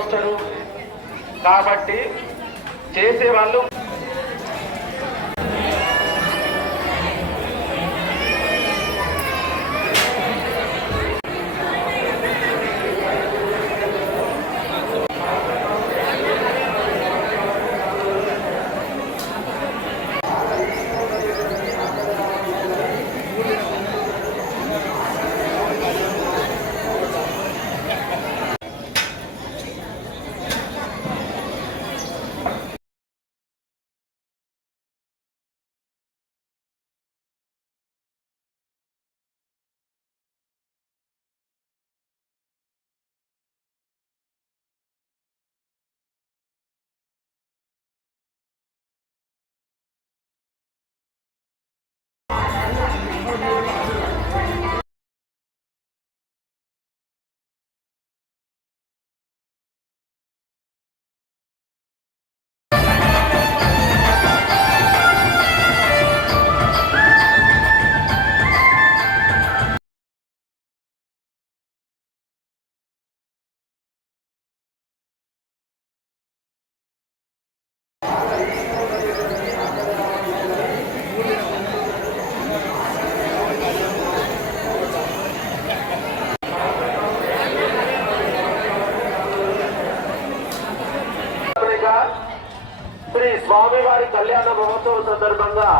వస్తారు కాబట్టి చేసే వాళ్ళు శ్రీ స్వామివారి కళ్యాణ మహోత్సవం సందర్భంగా